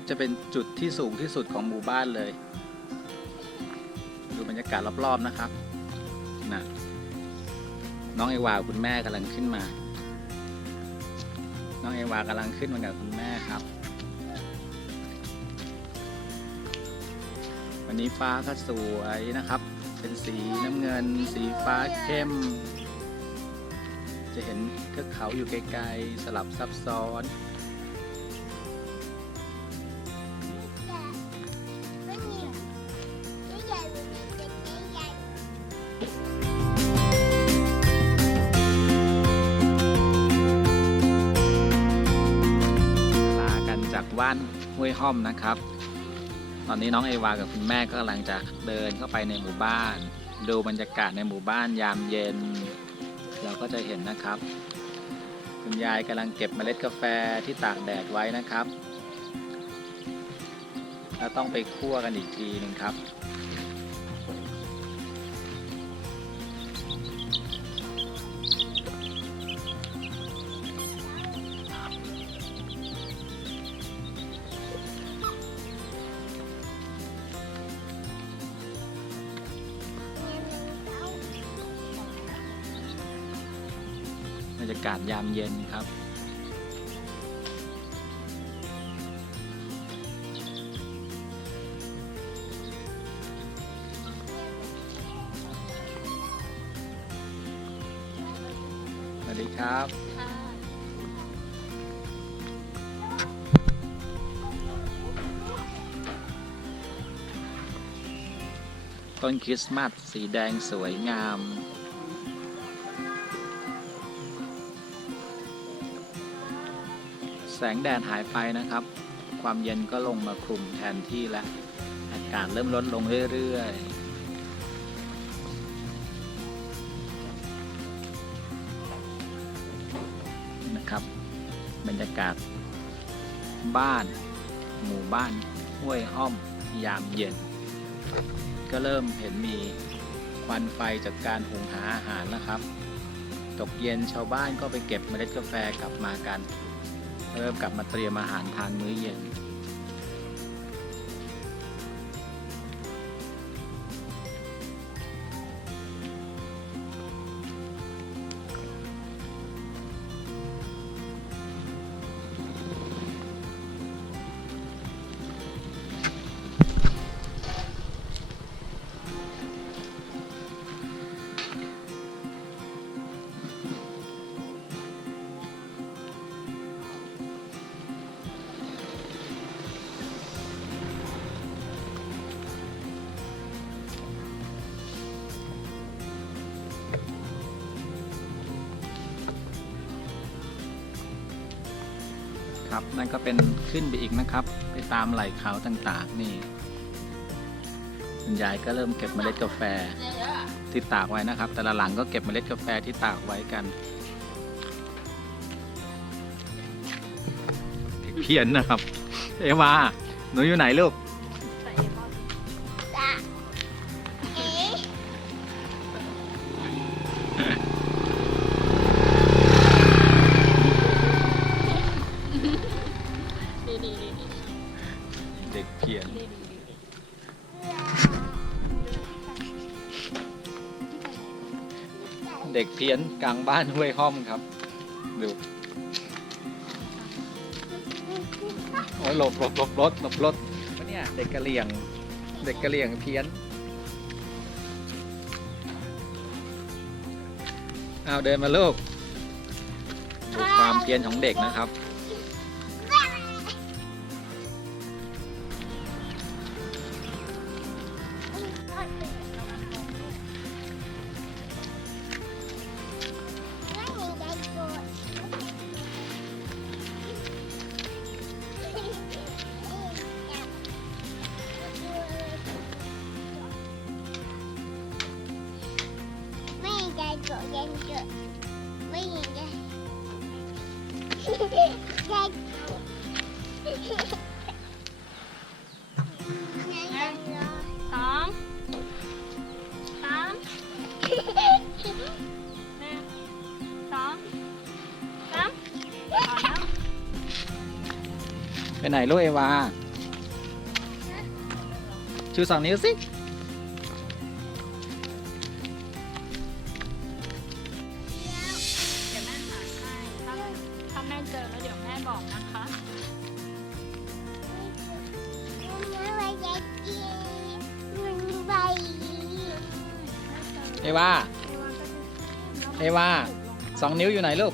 บจะเป็นจุดที่สูงที่สุดของหมู่บ้านเลย ดูบรรยากาศรอบๆนะครับนะน้องเอวากับคุณแม่กำลังขึ้นมา น้องเอวากำลังขึ้นมากับคุณแม่ครับ วันนี้ฟ้าก็สวยนะครับ เป็นสีน้ำเงิน สีฟ้าเข้ม จะเห็นเทือกเขาอยู่ไกลๆสลับซับซ้อน ท่อมนะครับ ตอนนี้น้องเอวากับคุณแม่ก็กำลังจะเดินเข้าไปในหมู่บ้าน ดูบรรยากาศในหมู่บ้านยามเย็น เราก็จะเห็นนะครับ คุณยายกำลังเก็บเมล็ดกาแฟที่ตากแดดไว้นะครับ แล้วต้องไปคั่วกันอีกทีหนึ่งครับากาศยามเย็นครับ สวัสดีครับต้นคริสต์มาสสีแดงสวยงาม แสงแดดหายไปนะครับ ความเย็นก็ลงมาคลุมแทนที่แล้วอากาศเริ่มลดลงเรื่อยๆนะครับบรรยากาศ บ้าน หมู่บ้านห้วยห้อม ยามเย็น ก็เริ่มเห็นมีควันไฟจากการหุงหาอาหารแล้วครับ ตกเย็นชาวบ้านก็ไปเก็บเมล็ดกาแฟกลับมากัน เริ่มกลับมาเตรียมอาหารทานมื้อเย็น ครับนั่นก็เป็นขึ้นไปอีกนะครับ ไปตามไหล่เขาต่างๆนี่คุณยายก็เริ่มเก็บเมล็ดกาแฟที่ตากไว้นะครับ แต่ละหลังก็เก็บเมล็ดกาแฟที่ตากไว้กันเพียนนะครับ เอวาหนูอยู่ไหนลูก พี้ยนกลางบ้านห้วยห้อมครับ ดูโอ้ยหลบหลบหลบรถหลบรถก็เนี่ยเด็กกะเหลี่ยง เด็กกะเหลี่ยงเพี้ยนเอาเดินมาลูกดูความเพี้ยนของเด็กนะครับ สองสามหนึ่งสองสามพอแล้วไปไหนลูกเอวา ชูสองนิ้วสิ สองนิ้วอยู่ไหนลูก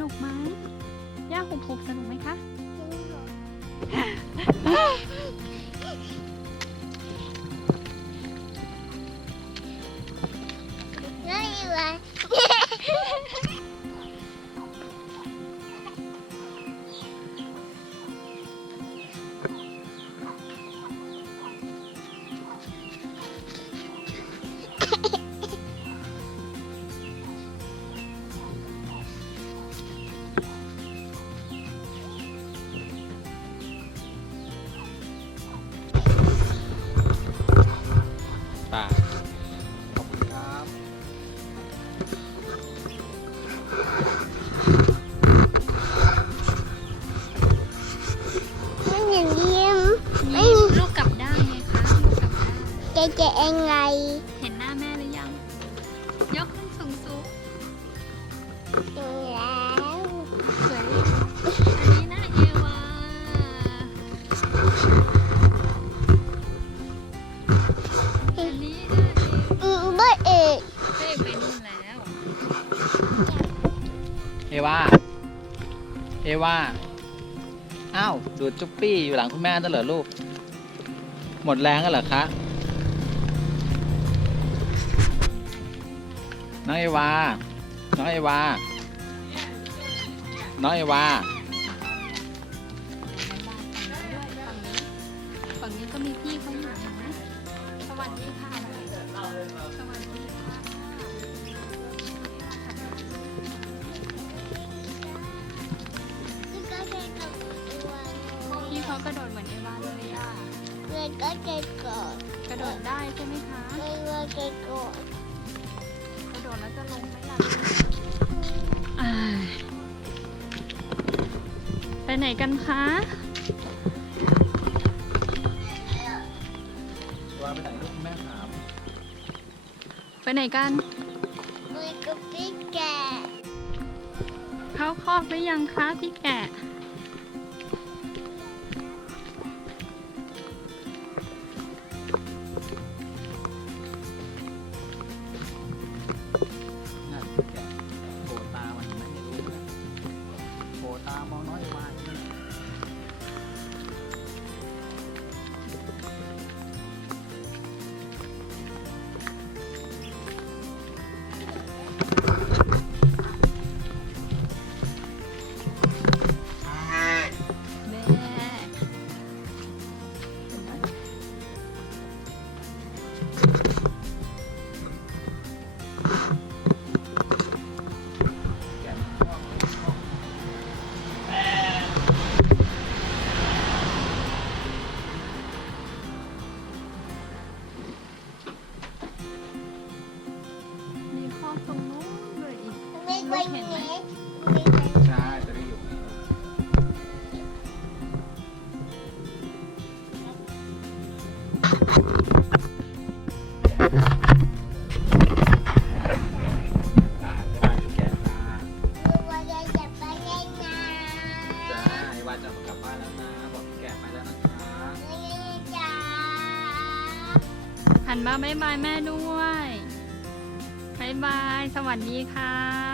นุกไหมย่าหุบหุบสนุกไหมคะป่า เองไง เห็นหน้าแม่หรือยัง ยกขึ้นสูงสูงดูแล้วๆสวยอันนี้นะเอวาอันนี้นะเออืมบ่เอกเป้ไปนู่นแล้วเอวาเอวาอ้าวดูดจุ๊ปปี้อยู่หลังคุณแม่นั่นเหรอลูก หมดแรงแล้วเหรอคะ น้องเอวาน้องเอวาน้องเอวาฝั่งนี้ก็มีพี่เขาอยู่เห็นไหมสวัสดีค่ะ สวัสดีค่ะก็จะกับตัวพี่เขากระโดดเหมือนเอวาเลยอะเลยก็จะกอดกระโดดได้ใช่ไหมคะเลยก็จะกอดกระ โดดแล้วจะลงไหมล่ะไปไหนกันคะ วาไปไหนลูกคุณแม่ถามไปไหนกันเลยก็พี่แกเข้าคอกหรือยังคะพี่แกะ กไม่ไปไหนใช่จะได้อยู่ตาแกะตาดูว่าจะจะไปยังไงจ้าไอ้วาจะกลับบ้านแล้วนะ บอกพี่แก่ไปแล้วนะคะหันมาบายบายแม่ด้วยบายบาย สวัสดีค่ะ